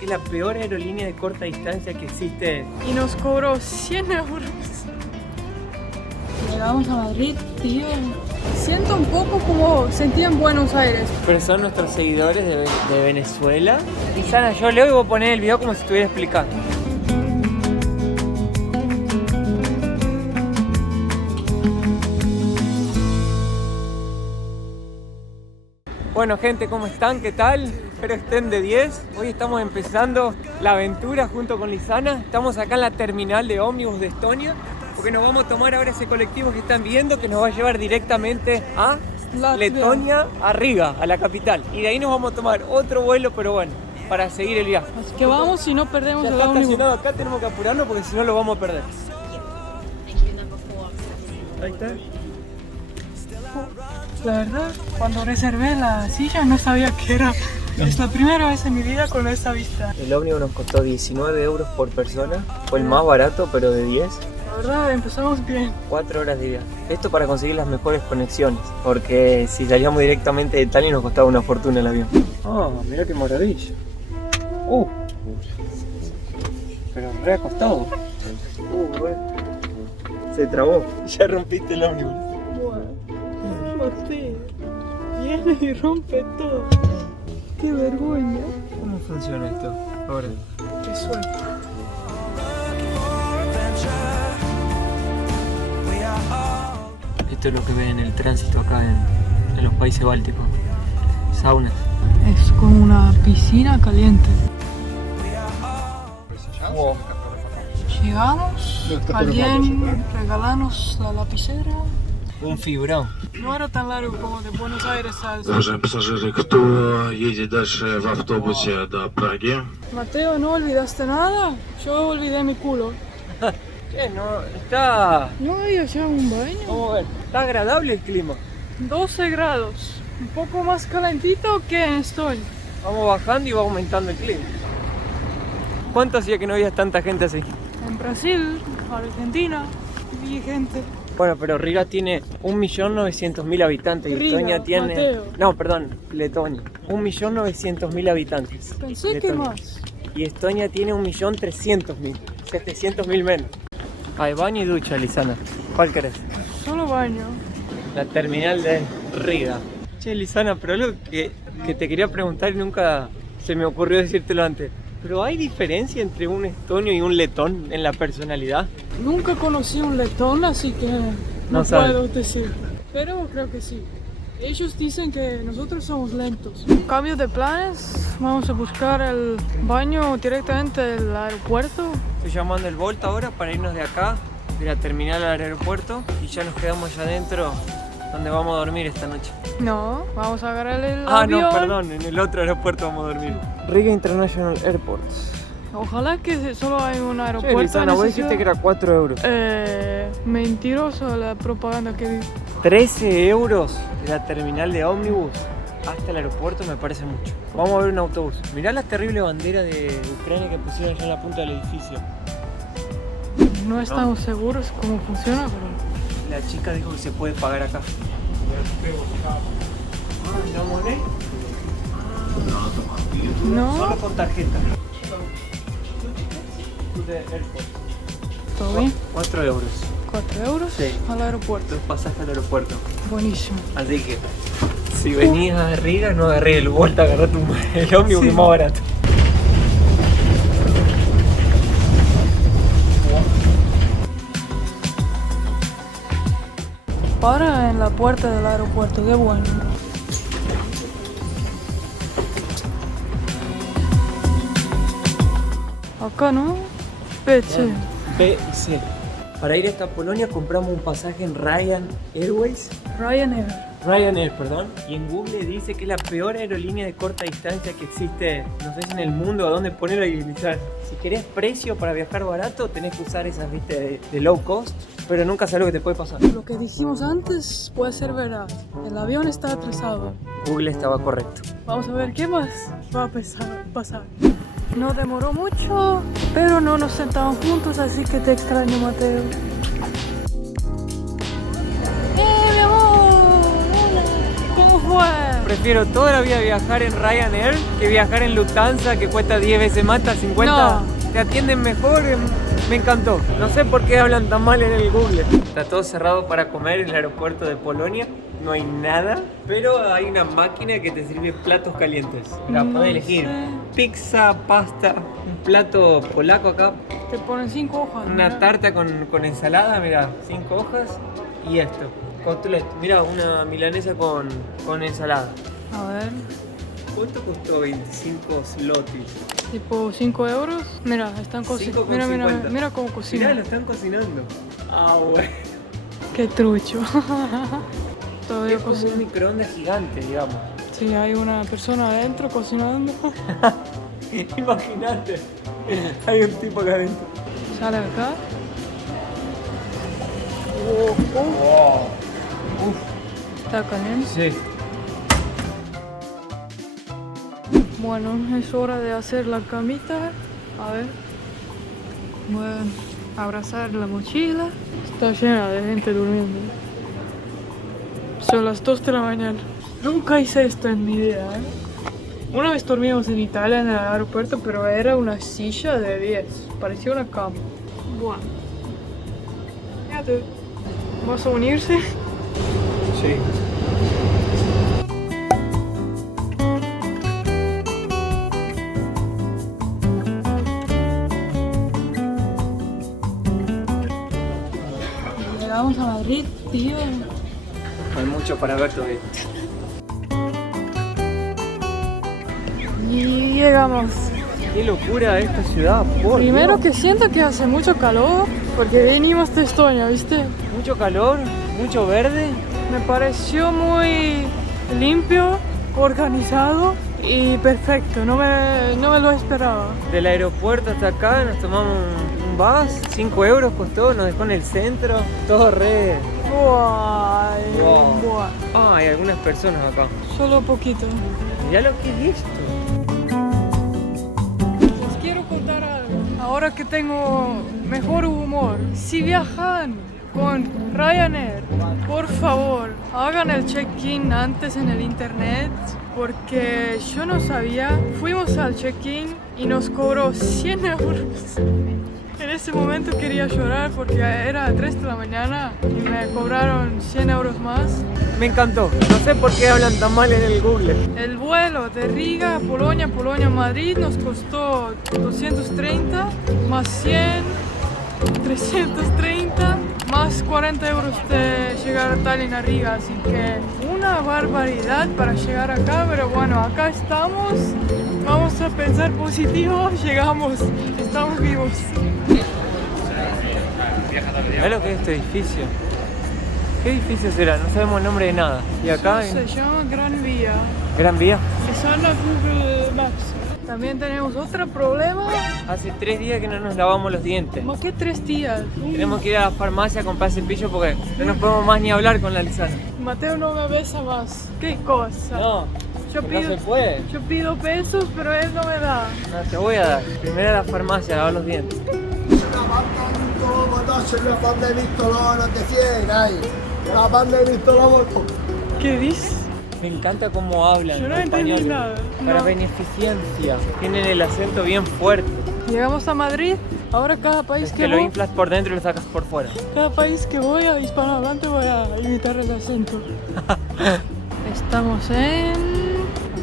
Es la peor aerolínea de corta distancia que existe. Y nos cobró 100 euros. Llegamos a Madrid, tío. Siento un poco como sentí en Buenos Aires. Pero son nuestros seguidores de Venezuela. Lisana, yo leo y voy a poner el video como si estuviera explicando. Bueno gente, ¿cómo están? ¿Qué tal? Espero estén de 10. Hoy estamos empezando la aventura junto con Lisana. Estamos acá en la terminal de ómnibus de Estonia porque nos vamos a tomar ahora ese colectivo que están viendo que nos va a llevar directamente a Letonia, a Riga, a la capital. Y de ahí nos vamos a tomar otro vuelo, pero bueno, para seguir el viaje. Así que vamos y no perdemos ya el está ómnibus. estacionado acá, tenemos que apurarnos porque si no lo vamos a perder. Ahí está. La verdad, cuando reservé la silla no sabía que era. Es la primera vez en mi vida con esta vista. El ómnibus nos costó 19 euros por persona. Fue el más barato, pero de 10. La verdad, empezamos bien. 4 horas de viaje. Esto para conseguir las mejores conexiones. Porque si salíamos directamente de Italia nos costaba una fortuna el avión. Ah, mira qué maravilla. Pero re acostado. Se trabó. Ya rompiste el ómnibus. Sí, viene y rompe todo. Qué vergüenza. ¿Cómo funciona esto? Ahora. Qué suerte. Esto es lo que ven en el tránsito acá en los países bálticos. Saunas. Es como una piscina caliente. Wow. Llegamos, alguien regalanos la lapicera. Un fibrón. No era tan largo como de Buenos Aires al sur. Уважаемые пассажиры, кто едет дальше в автобусе до Праги? Mateo, ¿no olvidaste nada? Yo olvidé mi culo. Che, no, está... No hay allá un baño. Vamos a ver. Está agradable el clima. 12 grados. Un poco más calentito que en Estonia. Vamos bajando y va aumentando el clima. ¿Cuánto hacía que no veías tanta gente así? En Brasil, Argentina, vi gente. Bueno, pero Riga tiene 1.900.000 habitantes y Riga, Estonia tiene... Mateo. No, perdón, Letonia. 1.900.000 habitantes. Pensé que Letonia. más. Y Estonia tiene 1.300.000. 700.000 menos. Hay baño y ducha, Lisana. ¿Cuál querés? Solo baño. La terminal de Riga. Che, Lisana, pero algo que te quería preguntar y nunca se me ocurrió decírtelo antes. ¿Pero hay diferencia entre un estonio y un letón en la personalidad? Nunca conocí un letón, así que no sabes. puedo decir. Pero creo que sí. Ellos dicen que nosotros somos lentos. Cambio de planes. Vamos a buscar el baño directamente del aeropuerto. Estoy llamando el Bolt ahora para irnos de acá, de la terminal al aeropuerto, y ya nos quedamos allá adentro donde vamos a dormir esta noche. No, vamos a agarrar el Ah, avión. no, perdón, en el otro aeropuerto vamos a dormir. Riga International Airport. Ojalá que solo hay un Che, aeropuerto. Lisana, en vos esa dijiste que ciudad. era 4 euros. Mentiroso la propaganda que vi. 13 euros de la terminal de ómnibus hasta el aeropuerto me parece mucho. Vamos a ver un autobús. Mirá la terrible bandera de Ucrania que pusieron allá en la punta del edificio. No estamos seguros cómo funciona, pero... La chica dijo que se puede pagar acá. ¿La moneda? No, Solo con tarjeta. todo bien. 4 euros. 4 euros Sí. al aeropuerto. 2 pasajes al aeropuerto. Buenísimo. Así que si venías a Riga, no agarré el Bolt, agarrate el ómnibus que es más barato. Para en la puerta del aeropuerto, qué bueno. Acá, ¿no? PC. B y C. Para ir hasta Polonia compramos un pasaje en Ryanair, perdón, y en Google dice que es la peor aerolínea de corta distancia que existe, no sé si en el mundo, a dónde ponerlo y utilizar. Si querés precio para viajar barato, tenés que usar esas, viste, de low cost, pero nunca sabes lo que te puede pasar. Lo que dijimos antes puede ser verdad. El avión está atrasado. Google estaba correcto. Vamos a ver qué más va a pasar. No demoró mucho, pero no nos sentamos juntos, así que te extraño, Mateo. Mi amor! Hola. ¿Cómo fue? prefiero toda la vida viajar en Ryanair que viajar en Lufthansa, que cuesta 10 veces más, hasta 50. No. Te atienden mejor, me encantó. No sé por qué hablan tan mal en el Google. Está todo cerrado para comer en el aeropuerto de Polonia. No hay nada, pero hay una máquina que te sirve platos calientes. Mira, No podés elegir sé. pizza, pasta, un plato polaco acá, Te ponen 5 hojas. una ¿no? tarta con ensalada, mira, 5 hojas y esto. Cutlet, mira, una milanesa con ensalada. A ver, ¿Cuánto costó 25 zlotys? tipo 5 euros. Mira, están cocinando. 5,50. Mira cómo Mirá, cocinan. lo están cocinando. Ah, bueno. Qué trucho. Todavía Es como un cocina. microondas gigante, digamos. Sí, hay una persona adentro cocinando. Imagínate. Hay un tipo acá adentro. Sale acá. Wow. Está caliente. Sí. Bueno, es hora de hacer la camita. A ver. Voy a abrazar la mochila. Está llena de gente durmiendo. Son las 2 de la mañana. Nunca hice esto en mi vida, ¿eh? Una vez dormimos en Italia en el aeropuerto, pero era una silla de 10. Parecía una cama. Bueno. Ya te... ¿Vas a unirse? Sí. Llegamos a Madrid, tío. Hay mucho para ver todavía. Y llegamos. Qué locura esta ciudad, por Primero Dios. que siento que hace mucho calor, porque venimos de Estonia, ¿viste? Mucho calor, mucho verde. Me pareció muy limpio, organizado y perfecto. No me lo esperaba. Del aeropuerto hasta acá nos tomamos un bus, 5 euros costó, nos dejó en el centro, todo re... Guay, Wow. guay. Ah, hay algunas personas acá. Solo poquito. Mirá lo que es esto. Les quiero contar algo. Ahora que tengo mejor humor, si viajan con Ryanair, por favor, hagan el check-in antes en el internet, porque yo no sabía. Fuimos al check-in y nos cobró 100 euros. En ese momento quería llorar porque era 3 de la mañana y me cobraron 100 euros más. Me encantó. No sé por qué hablan tan mal en el Google. El vuelo de Riga a Polonia, Polonia a Madrid nos costó 230 más 100, 330 más 40 euros de llegar a Tallinn a Riga, así que una barbaridad para llegar acá, pero bueno, acá estamos, vamos a pensar positivo, llegamos, estamos vivos. Mirá lo que es este edificio. ¿Qué edificio será? No sabemos el nombre de nada. Y acá Se llama Gran Vía, Gran Vía. está en la Google Maps. También tenemos otro problema, Hace 3 días que no nos lavamos los dientes. como que 3 días. Tenemos que ir a la farmacia a comprar cepillo porque no nos podemos más ni hablar con la Lisana. Mateo no me besa más. ¿Qué cosa? No, yo no pido, se puede. yo pido pesos, pero él no me da. No, te voy a dar. Primero a la farmacia a lavar los dientes. Una banda de pistolón de 100 ahí. Una banda de pistolón. ¿Qué dices? Me encanta cómo hablan. Yo no los entendí españoles. nada. Para No. beneficencia. Tienen el acento bien fuerte. Llegamos a Madrid. Ahora cada país Es que que lo voy, inflas por dentro y lo sacas por fuera. cada país que voy a hispanohablante voy a imitar el acento. Estamos en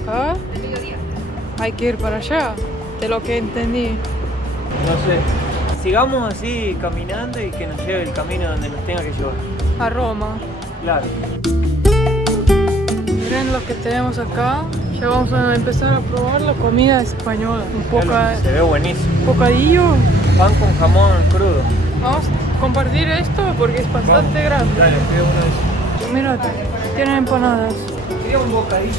acá. Hay que ir para allá. De lo que entendí. No sé. Sigamos así caminando y que nos lleve el camino donde nos tenga que llevar. A Roma. Claro. Miren lo que tenemos acá. Ya vamos a empezar a probar la comida española. Se ve buenísimo. Un bocadillo. Pan con jamón crudo. Vamos a compartir esto porque es bastante grande. Dale, pido uno de esos. Mírate, tienen empanadas. Quería un bocadillo.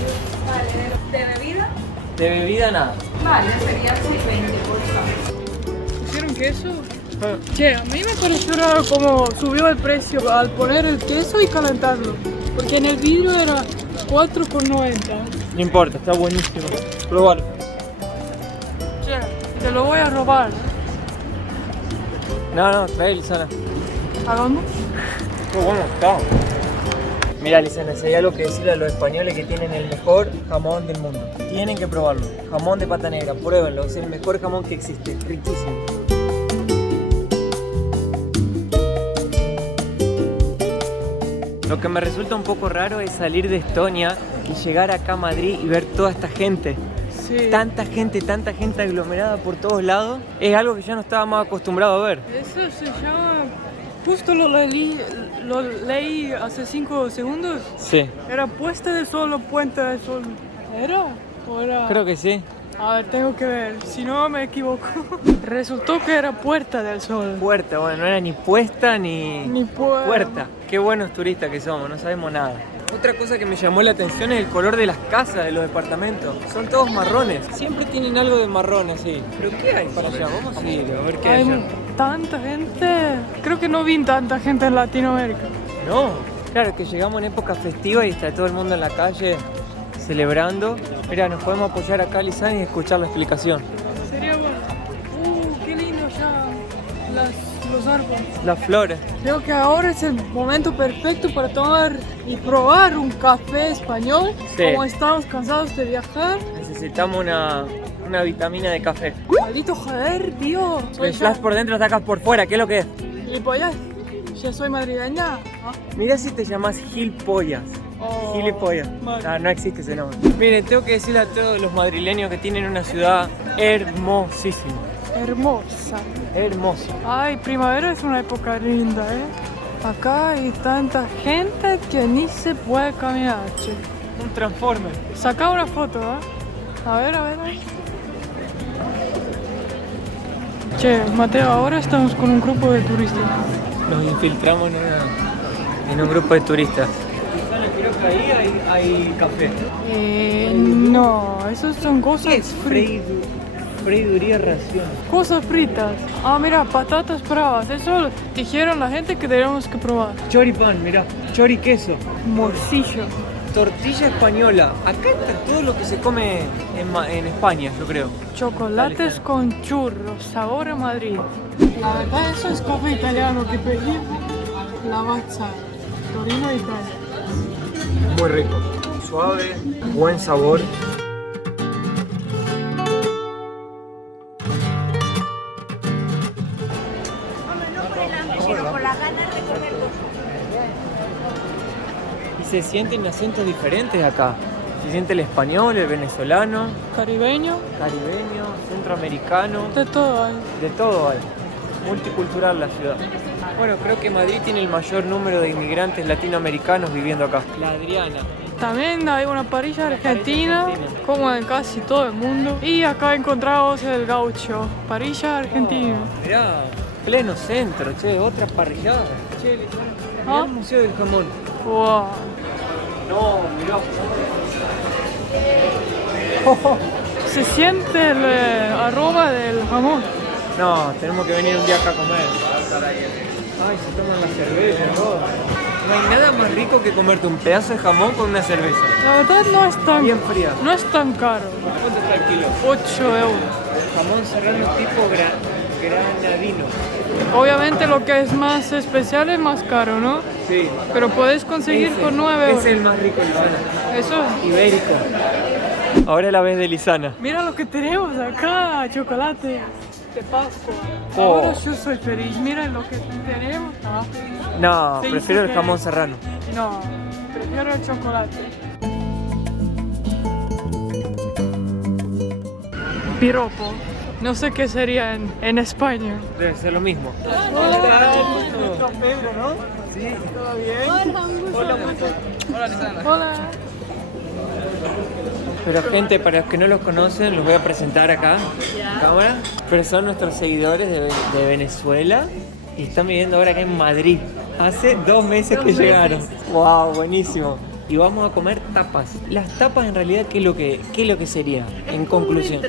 ¿De bebida? De bebida nada. Vale, sería 6,20 por favor. ¿Pusieron queso? Che, a mí me pareció raro cómo subió el precio al poner el queso y calentarlo. Porque en el vidrio era 4,90. No importa, está buenísimo. Probalo. Che, te lo voy a robar. No, trae Lisana. ¿A dónde? Qué bueno está. Mirá, Lisana, si hay algo que decirle a los españoles que tienen el mejor jamón del mundo. Tienen que probarlo. Jamón de pata negra, pruébenlo. Es el mejor jamón que existe. Riquísimo. Lo que me resulta un poco raro es salir de Estonia y llegar acá a Madrid y ver toda esta gente. Sí. Tanta gente aglomerada por todos lados. Es algo que ya no estaba más acostumbrado a ver. Eso se llama... Justo lo leí hace 5 segundos. Sí. ¿Era puesta del sol o puesta del sol? ¿Era? ¿O era? Creo que sí. A ver, tengo que ver. Si no me equivoco. Resultó que era puerta del sol. Puerta, bueno, no era ni puesta ni puerta. Qué buenos turistas que somos, no sabemos nada. Otra cosa que me llamó la atención es el color de las casas de los departamentos. Son todos marrones. Siempre tienen algo de marrón así. ¿Pero qué hay para allá? Vamos a ir a ver qué hay allá. Tanta gente. Creo que no vi tanta gente en Latinoamérica. No, claro que llegamos en época festiva y está todo el mundo en la calle celebrando. Mira, nos podemos apoyar acá, Lisana, y escuchar la explicación. Sería bueno. Qué lindo ya los árboles. Las flores. Creo que ahora es el momento perfecto para tomar y probar un café español. Sí. Como estamos cansados de viajar. Necesitamos una vitamina de café. Maldito joder, tío. El flash por dentro, sacas por fuera, ¿qué es lo que es? Gilipollas. Ya soy madrileña. Mira si te llamas Gilpollas. Oh, Gilipollas. No existe ese nombre. Miren, tengo que decirle a todos los madrileños que tienen una ciudad hermosísima. hermosa. Hermosa. Ay, primavera es una época linda, ¿eh? Acá hay tanta gente que ni se puede caminar, che. Un transformer. Saca una foto, ¿eh? A ver. Che, Mateo, ahora estamos con un grupo de turistas. Nos infiltramos en un grupo de turistas. Creo que ahí hay café. No, esos son cosas ¿Qué es freiduría ración? Cosas fritas. Ah, mira, patatas bravas. Eso dijeron la gente que tenemos que probar. Choripán, mirá. Chori queso. Morcillo. Tortilla española. Acá está todo lo que se come en España, yo creo. Chocolates con churros, sabor a Madrid. La verdad, eso es café italiano que pedí. Lavazza, Torino, Italia. Muy rico. Suave, buen sabor. Y se sienten acentos diferentes acá. Se siente el español, el venezolano, Caribeño, centroamericano. de todo hay. De todo hay. Multicultural la ciudad. Bueno, creo que Madrid tiene el mayor número de inmigrantes latinoamericanos viviendo acá. La Adriana. También hay una parrilla argentina, como en casi todo el mundo. Y acá encontramos el gaucho, parrilla argentina. Mirá, pleno centro, che, otra parrillada. Che, mirá el Museo del Jamón. Wow. No, mirá. Se siente el aroma del jamón. No, tenemos que venir un día acá a comer. Ay, se toman la cerveza, todo. No hay nada más rico que comerte un pedazo de jamón con una cerveza. La verdad no es tan, Bien fría. no es tan caro. ¿Cuánto está el kilo? 8 euros. Jamón serrano tipo granadino. Obviamente lo que es más especial es más caro, ¿no? Sí. Pero puedes conseguir Ese, por 9 euros. Ese es el más rico, Lisana. Eso. Ibérico. Ahora es la vez de Lisana. Mira lo que tenemos acá, chocolate de Pascua. Oh. Ahora yo soy feliz. Mira lo que tenemos. No, Se prefiero dice el que- jamón serrano. No, prefiero el chocolate. Piropo. No sé qué sería en España. Debe ser lo mismo. Hola. Pedro, ¿no? Sí. ¿Todo bien? Hola. Pero gente, para los que no los conocen, los voy a presentar acá en cámara. Pero son nuestros seguidores de Venezuela y están viviendo ahora acá en Madrid. Hace 2 meses que llegaron. Wow, buenísimo. Y vamos a comer tapas. Las tapas en realidad, ¿qué es lo que sería? En conclusión.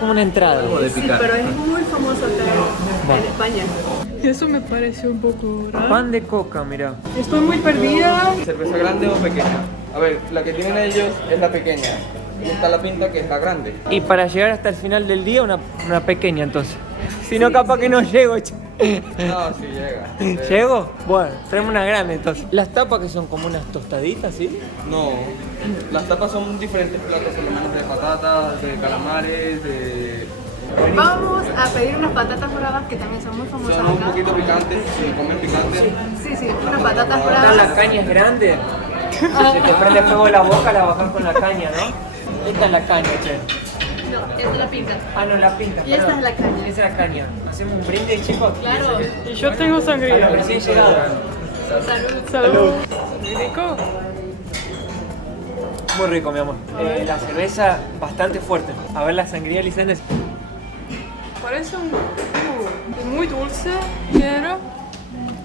Como una entrada. Pero es muy famoso acá en España. Eso me parece un poco raro. Pan de coca, mirá. Estoy muy perdida. ¿Cerveza grande o pequeña? A ver, la que tienen ellos es la pequeña. Y está la pinta que es la grande. Y para llegar hasta el final del día, una pequeña entonces. Si no, capaz que no llego. No, sí llega. ¿Llego? Bueno, traemos una grande entonces. Las tapas que son como unas tostaditas, ¿sí? No, las tapas son diferentes platos, por lo menos de patatas, de calamares, de... Vamos a pedir unas patatas bravas que también son muy famosas Son un acá. poquito picantes, si comen picante. Sí, unas patatas Están bravas. las cañas grandes. Se te prende fuego la boca, la bajas con la caña, ¿no? Esta es la caña, che. No, esta es la pinta. Ah, no, la pinta. Y esta perdón. es la caña. Esa es la caña. Hacemos un brindis, chicos. Claro. Y yo tengo sangría. Recién llegado. Salud. Salud. Rico. Muy rico, mi amor. La cerveza bastante fuerte. A ver la sangría, Lisana. Parece muy dulce, pero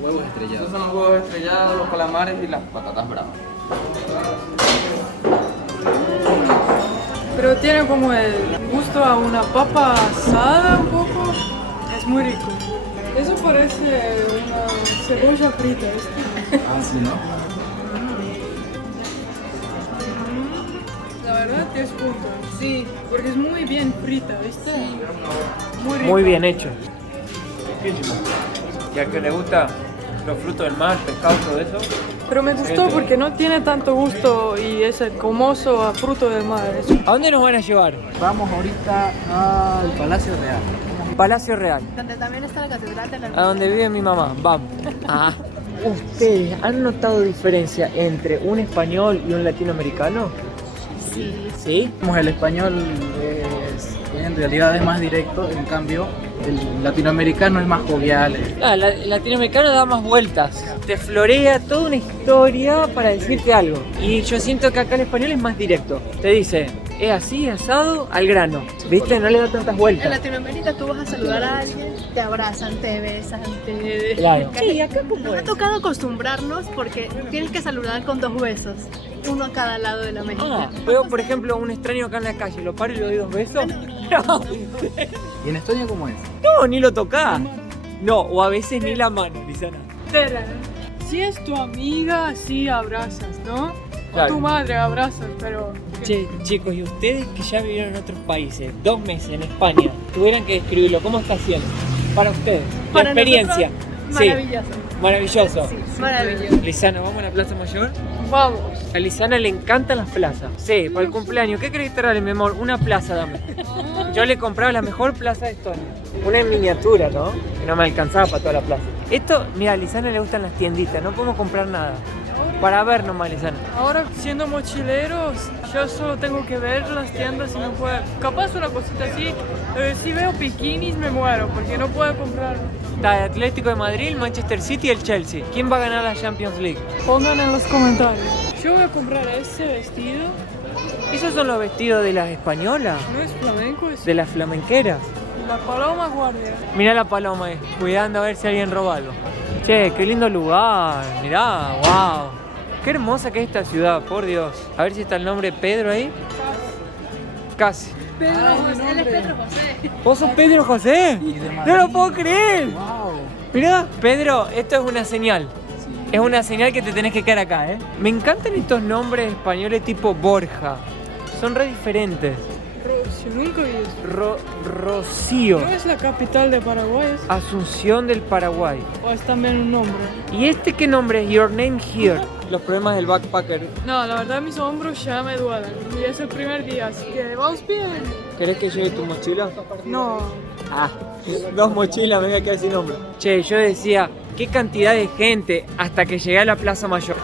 Huevos estrellados. Estos son los huevos estrellados, los calamares y las patatas bravas. pero tiene como el gusto a una papa asada un poco. Es muy rico. Eso parece una cebolla frita. Ah, sí, ¿no? La verdad 10 puntos. Sí, porque es muy bien frita, ¿viste? Muy rico. Muy bien hecho. Y a que le gusta los frutos del mar, pescado, todo eso. Pero me gustó porque no tiene tanto gusto y es comoso a fruto del mar. ¿A dónde nos van a llevar? Vamos ahorita al Palacio Real. Palacio Real. Donde también está la catedral de la A donde vive mi mamá. Vamos. Ah. ¿Ustedes han notado diferencia entre un español y un latinoamericano? Sí. ¿Sí? El español en realidad es más directo, en cambio el latinoamericano es más jovial. El latinoamericano da más vueltas. Te florea toda una historia para decirte algo. Y yo siento que acá el español es más directo. Te dice, es así, asado, al grano. ¿Viste? No le da tantas En vueltas. Latinoamérica tú vas a saludar a alguien, te abrazan, te besan, te... Claro. Sí, acá nos ha tocado acostumbrarnos porque tienes que saludar con 2 besos, uno a cada lado de la mejilla. Veo, por ejemplo, un extraño acá en la calle, lo paro y le doy 2 besos. No, ¿Y en Estonia cómo es? no, ni lo tocás. No, o a veces ni la mano, Lisana. Si es tu amiga, sí abrazas, ¿no? Claro. O tu madre abrazas, pero... Che, chicos, y ustedes que ya vivieron en otros países, 2 meses en España, tuvieran que describirlo, ¿cómo está siendo? Para ustedes, la Para experiencia. nosotros, Sí, maravilloso. maravilloso. Sí, maravilloso. Lisana, ¿vamos a la Plaza Mayor? Vamos. A Lisana le encantan las plazas. Sí, para el cumpleaños. ¿Qué querés traerle, mi amor? Una plaza, dame. Yo le compraba la mejor plaza de Estonia. Una en miniatura, ¿no? Que no me alcanzaba para toda la plaza. Esto, mira, a Lisana le gustan las tienditas. No podemos comprar nada. Para ver nomás, Lisana. Ahora siendo mochileros, yo solo tengo que ver las tiendas y no puedo... Capaz una cosita así, si veo bikinis me muero porque no puedo comprar. Está el Atlético de Madrid, el Manchester City y el Chelsea. ¿Quién va a ganar la Champions League? Pongan en los comentarios. Yo voy a comprar ese vestido. ¿Esos son los vestidos de las españolas? No es flamenco, es De las flamenqueras. la paloma guardia. Mirá la paloma ahí, cuidando a ver si alguien roba algo. Che, qué lindo lugar. Mirá, wow. Qué hermosa que es esta ciudad, por Dios. A ver si está el nombre Pedro ahí. Casi. Pedro José, él es Pedro José. ¿Vos sos Pedro José? ¡No lo puedo creer! ¡Wow! Mirá, Pedro, esto es una señal. Es una señal que te tenés que quedar acá, ¿eh? Me encantan estos nombres españoles tipo Borja. Son re diferentes. Yo nunca vi eso. Rocío. ¿No es la capital de Paraguay? Asunción del Paraguay. ¿O es también un nombre? ¿Y este qué nombre es? Your Name Here. Los problemas del backpacker. No, la verdad mis hombros ya me duelen. Y es el primer día, así que vamos bien. ¿Querés que lleve tu mochila? No. Ah, 2 mochilas, me voy a quedar sin nombre. Che, yo decía, qué cantidad de gente hasta que llegué a la Plaza Mayor.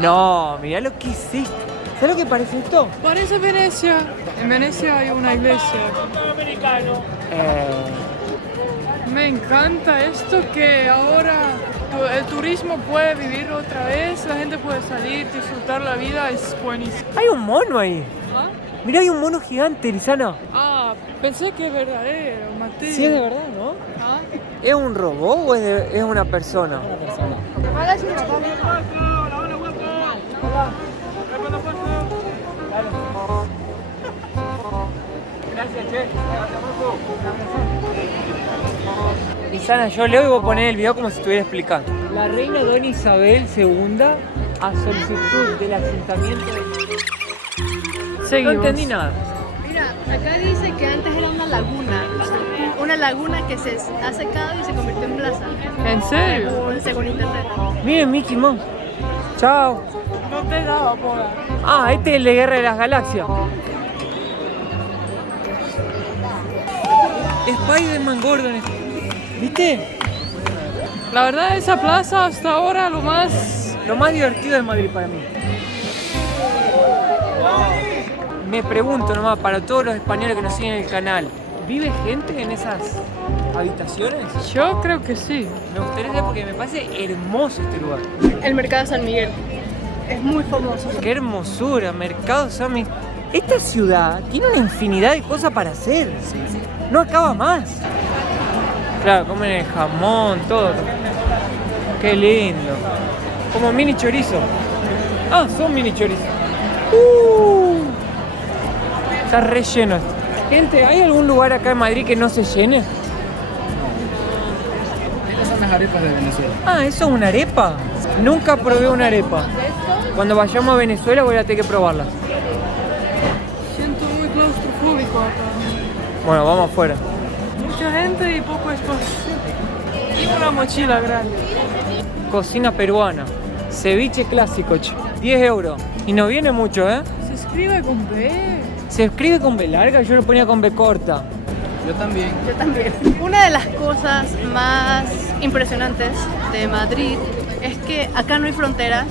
No, mirá lo que hiciste. ¿Sabes lo que parece esto? Parece Venecia. En Venecia hay una iglesia. Me encanta esto que ahora el turismo puede vivir otra vez, la gente puede salir, disfrutar la vida, es buenísimo. Hay un mono ahí. ¿Ah? Mirá, hay un mono gigante, Lisana. Ah, pensé que es verdadero, Mateo. Sí, es de verdad, ¿no? ¿Ah? ¿Es un robot o es una persona? Gracias, che. Lisana, yo leo y voy a poner el video como si estuviera explicando. La reina Dona Isabel II, a solicitud del asentamiento de... Seguimos. No entendí nada. Mira, acá dice que antes era una laguna una laguna que se ha secado y se convirtió en plaza. ¿En serio? Según internet. Miren Mickey Mouse. Chao. No te daba por ahí. Ah, este es el de Guerra de las Galaxias. Spider-Man Gordon. ¿Viste? La verdad, esa plaza hasta ahora lo más... Lo más divertido de Madrid para mí. Me pregunto nomás, para todos los españoles que nos siguen en el canal, ¿vive gente en esas habitaciones? Yo creo que sí. Me gustaría saber porque me parece hermoso este lugar. El mercado de San Miguel. Es muy famoso. Qué hermosura, Mercado San Miguel. Esta ciudad tiene una infinidad de cosas para hacer. No acaba más. Claro, comen el jamón, todo. Qué lindo. Como mini chorizo. Ah, son mini chorizos. Está re lleno esto. Gente, ¿hay algún lugar acá en Madrid que no se llene? Estas son las arepas de Venezuela. Ah, ¿eso es una arepa? Nunca probé una arepa. Cuando vayamos a Venezuela voy a tener que probarlas. Siento muy claustrofóbico acá. Bueno, vamos afuera. Mucha gente y poco espacio. Y una mochila grande. Cocina peruana. Ceviche clásico, 10 euros. Y no viene mucho, ¿eh? Se escribe con B. Se escribe con B larga, yo lo ponía con B corta. Yo también. Yo también. Una de las cosas más impresionantes de Madrid es que acá no hay fronteras,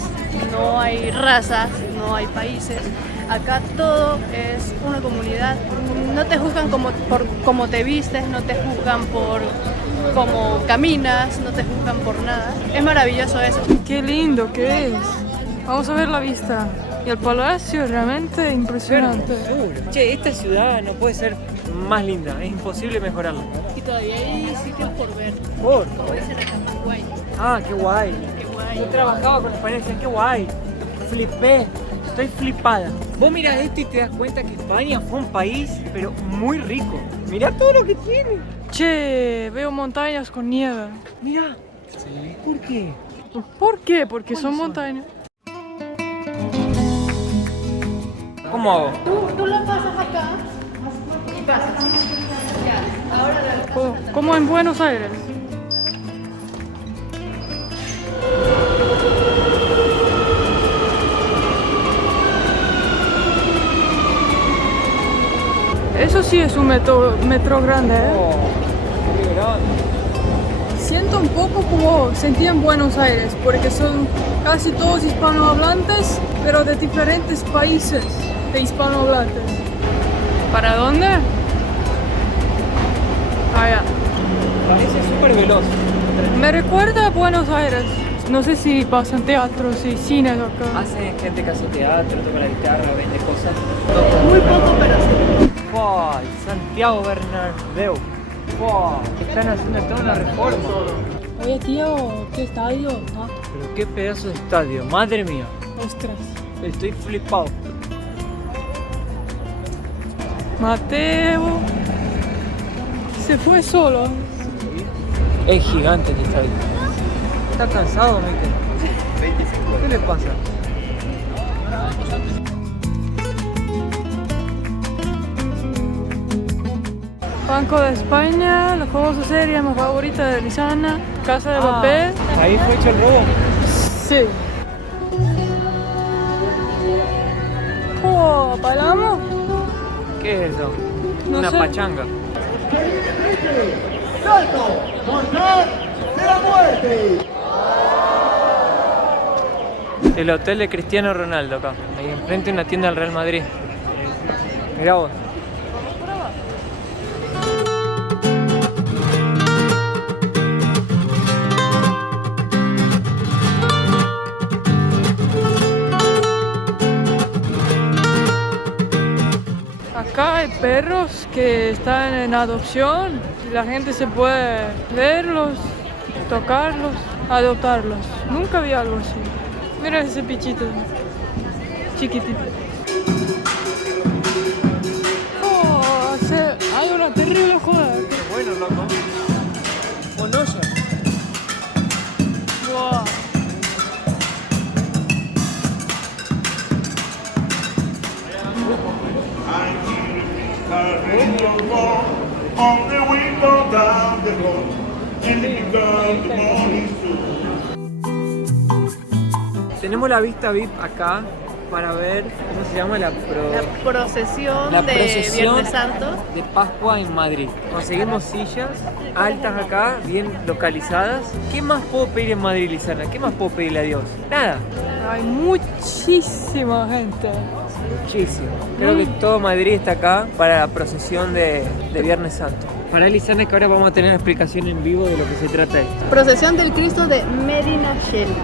no hay razas, no hay países. Acá todo es una comunidad. No te juzgan por cómo te vistes, no te juzgan por cómo caminas, no te juzgan por nada. Es maravilloso eso. Qué lindo que es. Vamos a ver la vista. Y el palacio es realmente impresionante. Che, esta ciudad no puede ser más linda, es imposible mejorarla. Y todavía hay sitios por ver. Por. Como dicen acá en Paraguay. Ah, qué guay. Qué guay. Yo trabajaba con españoles, qué guay. Flipé, estoy flipada. Vos mirás esto y te das cuenta que España fue un país, pero muy rico. Mirá todo lo que tiene. Che, veo montañas con nieve. Mirá. ¿Por qué? ¿Por qué? Porque son montañas. ¿Cómo hago? Tú lo pasas acá y pasas. Ya, ahora Como en Buenos Aires. Eso sí es un metro grande, ¿eh? Oh, qué grande. Siento un poco como sentí en Buenos Aires, porque son casi todos hispanohablantes, pero de diferentes países de hispanohablantes. ¿Para dónde? Allá. Parece súper veloz. Me recuerda a Buenos Aires. No sé si pasan teatros y cines acá. Hace gente que hace teatro, toca la guitarra, vende cosas. muy poco, pero sí. ¡Wow! Santiago Bernabéu. ¡Wow! Están haciendo toda una reforma. Oye, tío, ¿qué estadio? Ah, Pero qué pedazo de estadio, madre mía. ostras. Estoy flipado. Mateo se fue solo. Es gigante el estadio. ¿Está cansado, Mikel? ¿Qué le pasa? Banco de España, la famosa serie más favorita de Lizana, Casa de Papel. Ahí fue hecho el robo. Sí. Oh, ¿bailamos? ¿Qué es eso? No Una sé. pachanga. ¡Salto mortal de la muerte! El hotel de Cristiano Ronaldo acá. Ahí enfrente una tienda del Real Madrid. Mirá vos. Acá hay perros que están en adopción y la gente se puede verlos, tocarlos, adoptarlos. Nunca vi algo así. Mira ese pichito, chiquitito. Oh, hay una terrible joda. Bueno, loco. Monoso. Wow. On the window Tenemos la vista VIP acá para ver, ¿cómo se llama? La procesión La de procesión Viernes Santo. de Pascua en Madrid. Conseguimos sillas altas acá, bien localizadas. ¿Qué más puedo pedir en Madrid, Lisana? ¿Qué más puedo pedirle a Dios? Nada. Hay muchísima gente. Muchísimo. Creo que todo Madrid está acá para la procesión de Viernes Santo. Para Lisana, que ahora vamos a tener una explicación en vivo de lo que se trata esto. Procesión del Cristo de Medinaceli.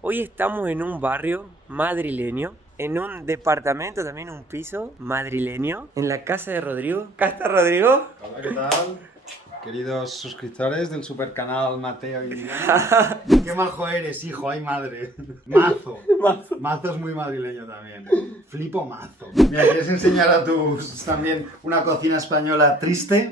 Hoy estamos en un barrio madrileño, en un departamento, también un piso madrileño, en la casa de Rodrigo. ¿Acá está Rodrigo? Hola, ¿qué tal? Queridos suscriptores del supercanal Mateo y Diana. Qué majo eres, hijo, ay madre. Mazo. Mazo es muy madrileño también. Flipo mazo. Mira, ¿quieres enseñar a tus también una cocina española triste?